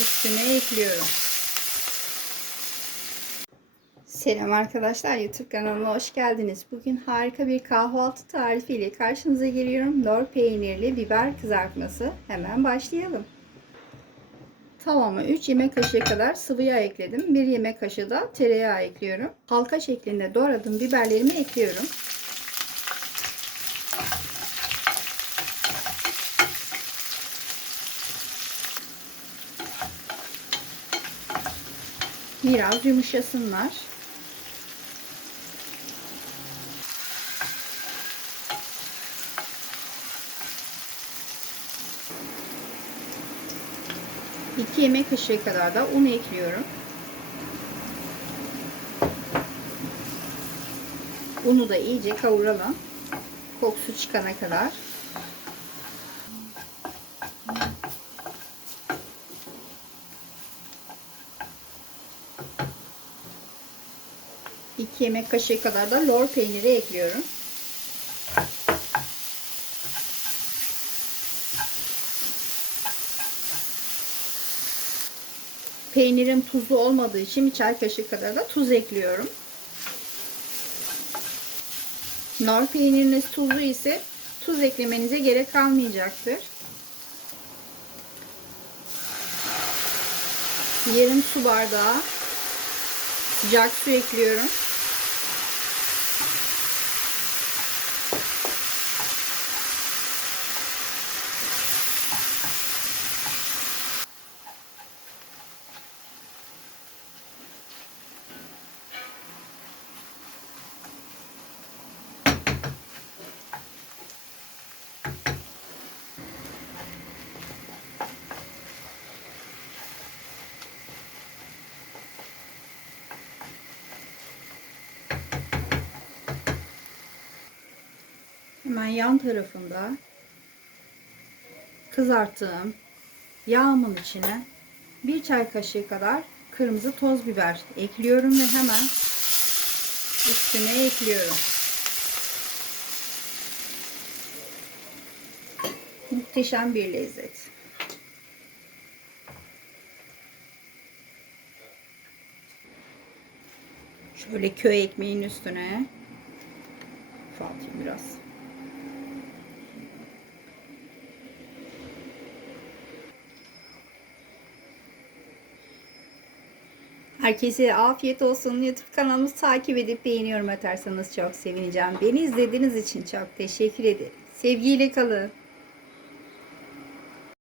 üstüne ekliyorum. Selam arkadaşlar YouTube kanalıma hoş geldiniz. Bugün harika bir kahvaltı tarifiyle karşınıza geliyorum. Lor peynirli biber kızartması. Hemen başlayalım. Tavama 3 yemek kaşığı kadar sıvı yağ ekledim. 1 yemek kaşığı da tereyağı ekliyorum. Halka şeklinde doğradığım biberlerimi ekliyorum. Biraz yumuşasınlar. İki yemek kaşığı kadar da un ekliyorum. Unu da iyice kavuralım. Kokusu çıkana kadar. İki yemek kaşığı kadar da lor peyniri ekliyorum. Peynirim tuzlu olmadığı için bir çay kaşığı kadar da tuz ekliyorum. Nor peyniriniz tuzlu ise tuz eklemenize gerek kalmayacaktır. Yarım su bardağı sıcak su ekliyorum. Hemen yan tarafında kızarttığım yağımın içine bir çay kaşığı kadar kırmızı toz biber ekliyorum ve hemen üstüne ekliyorum. Muhteşem bir lezzet. Şöyle köy ekmeğin üstüne Fatih biraz. Herkese afiyet olsun. YouTube kanalımızı takip edip beğeni yorum atarsanız çok sevineceğim. Beni izlediğiniz için çok teşekkür ederim. Sevgiyle kalın.